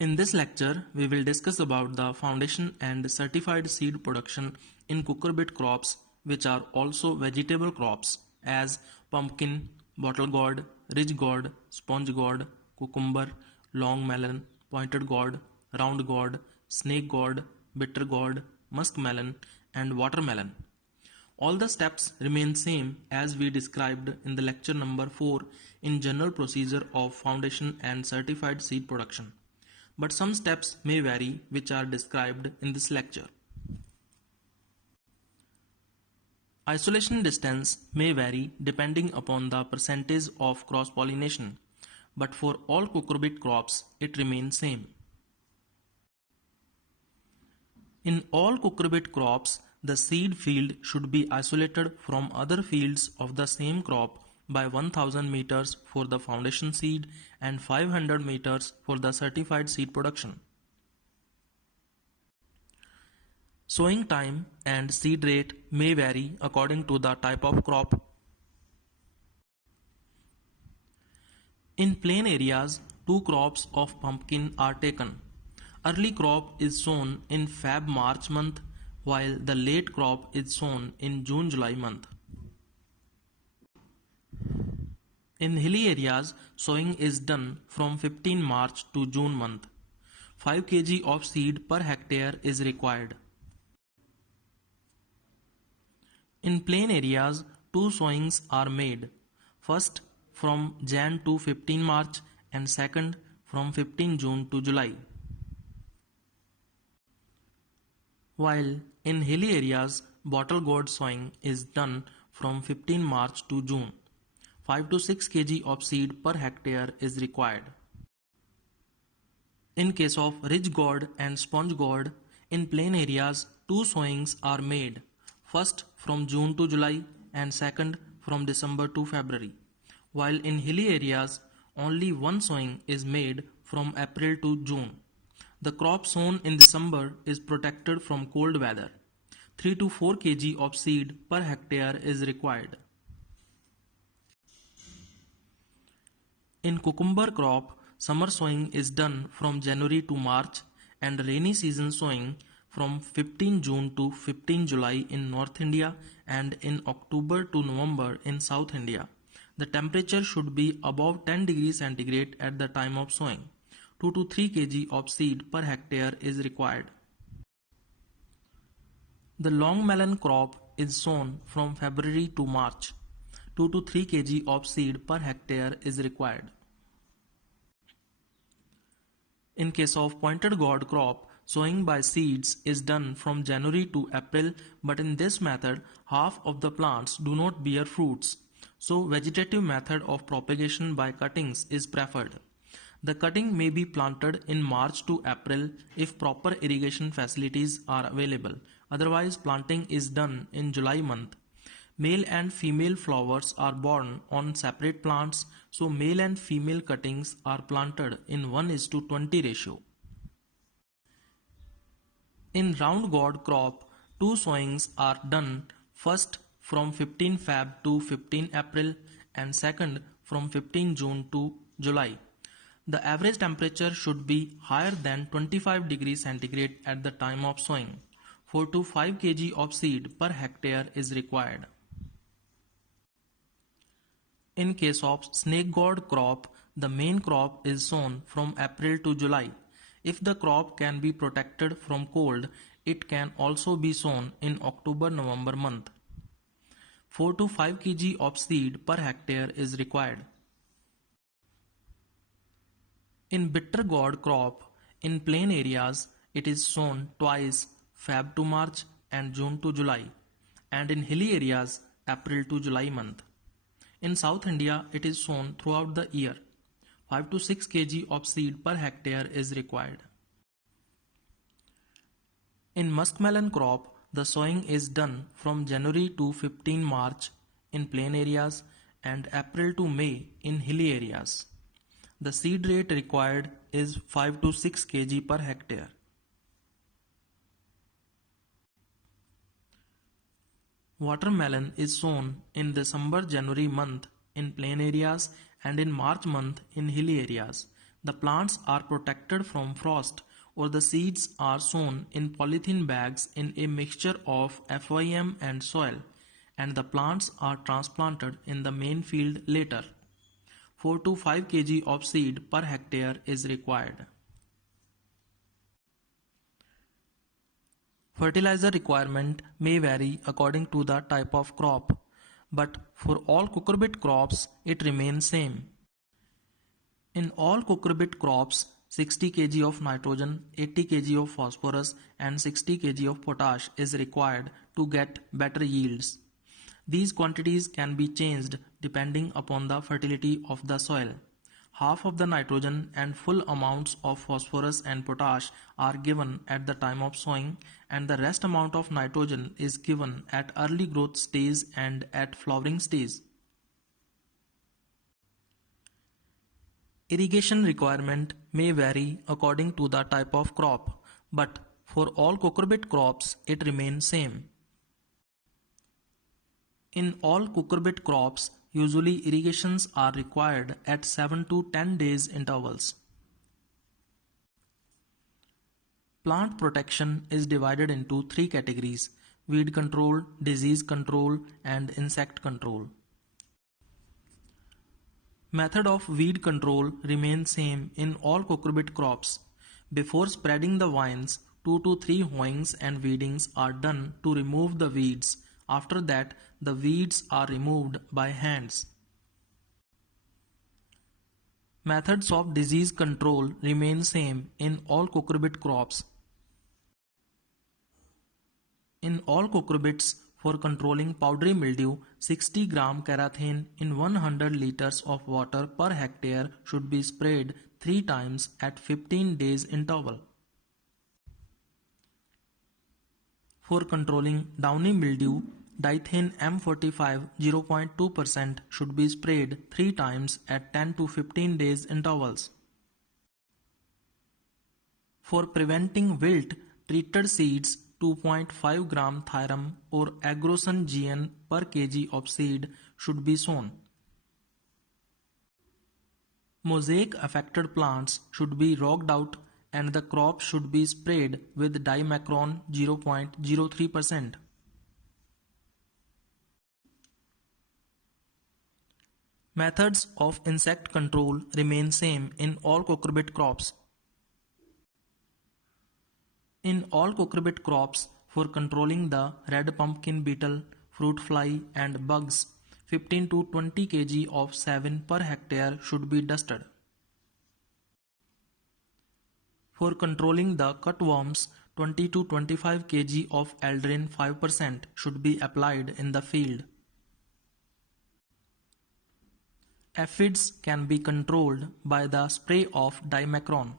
In this lecture, we will discuss about the foundation and certified seed production in cucurbit crops, which are also vegetable crops as pumpkin, bottle gourd, ridge gourd, sponge gourd, cucumber, long melon, pointed gourd, round gourd, snake gourd, bitter gourd, musk melon, and watermelon. All the steps remain same as we described in the lecture number 4 in general procedure of foundation and certified seed production. But some steps may vary which are described in this lecture. Isolation distance may vary depending upon the percentage of cross-pollination, but for all cucurbit crops it remains same. In all cucurbit crops, the seed field should be isolated from other fields of the same crop by 1000 meters for the foundation seed and 500 meters for the certified seed production. Sowing time and seed rate may vary according to the type of crop. In plain areas, two crops of pumpkin are taken. Early crop is sown in Feb-March month, while the late crop is sown in June-July month. In hilly areas, sowing is done from 15 March to June month. 5 kg of seed per hectare is required. In plain areas, two sowings are made. First from Jan to 15 March and second from 15 June to July. While in hilly areas, bottle gourd sowing is done from 15 March to June. 5 to 6 kg of seed per hectare is required. In case of ridge gourd and sponge gourd, in plain areas, two sowings are made. First from June to July and second from December to February. While in hilly areas, only one sowing is made from April to June. The crop sown in December is protected from cold weather. 3 to 4 kg of seed per hectare is required. In cucumber crop, summer sowing is done from January to March and rainy season sowing from 15 June to 15 July in North India and in October to November in South India. The temperature should be above 10 degrees centigrade at the time of sowing. 2 to 3 kg of seed per hectare is required. The long melon crop is sown from February to March. 2 to 3 kg of seed per hectare is required. In case of pointed gourd crop, sowing by seeds is done from January to April, but in this method, half of the plants do not bear fruits. So vegetative method of propagation by cuttings is preferred. The cutting may be planted in March to April if proper irrigation facilities are available. Otherwise, planting is done in July month. Male and female flowers are born on separate plants, so male and female cuttings are planted in 1:20 ratio. In round gourd crop, two sowings are done, first from 15 Feb to 15 April and second from 15 June to July. The average temperature should be higher than 25 degrees centigrade at the time of sowing. 4 to 5 kg of seed per hectare is required. In case of snake gourd crop, the main crop is sown from April to July. If the crop can be protected from cold, it can also be sown in October-November month. 4 to 5 kg of seed per hectare is required. In bitter gourd crop, in plain areas, it is sown twice, Feb to March and June to July, and in hilly areas, April to July month. In South India, it is sown throughout the year. 5 to 6 kg of seed per hectare is required. In muskmelon crop, the sowing is done from January to 15 March in plain areas and April to May in hilly areas. The seed rate required is 5 to 6 kg per hectare. Watermelon is sown in December-January month in plain areas and in March month in hilly areas. The plants are protected from frost, or the seeds are sown in polythene bags in a mixture of FYM and soil, and the plants are transplanted in the main field later. 4 to 5 kg of seed per hectare is required. Fertilizer requirement may vary according to the type of crop, but for all cucurbit crops it remains same. In all cucurbit crops, 60 kg of nitrogen, 80 kg of phosphorus and 60 kg of potash is required to get better yields. These quantities can be changed depending upon the fertility of the soil. Half of the nitrogen and full amounts of phosphorus and potash are given at the time of sowing, and the rest amount of nitrogen is given at early growth stage and at flowering stage. Irrigation requirement may vary according to the type of crop, but for all cucurbit crops it remains same. In all cucurbit crops, usually irrigations are required at 7 to 10 days intervals. Plant protection is divided into 3 categories: weed control, disease control and insect control. Method of weed control remains same in all cucurbit crops. Before spreading the vines, 2 to 3 hoeings and weedings are done to remove the weeds. After that, the weeds are removed by hands. Methods of disease control remain same in all cucurbit crops. In all cucurbits, for controlling powdery mildew, 60 gram Carathane in 100 liters of water per hectare should be sprayed 3 times at 15 days interval. For controlling downy mildew, Dithane M45 0.2% should be sprayed 3 times at 10 to 15 days intervals. For preventing wilt, treated seeds 2.5 gram Thyram or Agrosun GN per kg of seed should be sown. Mosaic affected plants should be rocked out and the crop should be sprayed with Dimacron 0.03%. Methods of insect control remain same in all cucurbit crops. In all cucurbit crops, for controlling the red pumpkin beetle, fruit fly and bugs, 15 to 20 kg of savin per hectare should be dusted. For controlling the cutworms, 20 to 25 kg of Aldrin 5% should be applied in the field. Aphids can be controlled by the spray of Dimacron.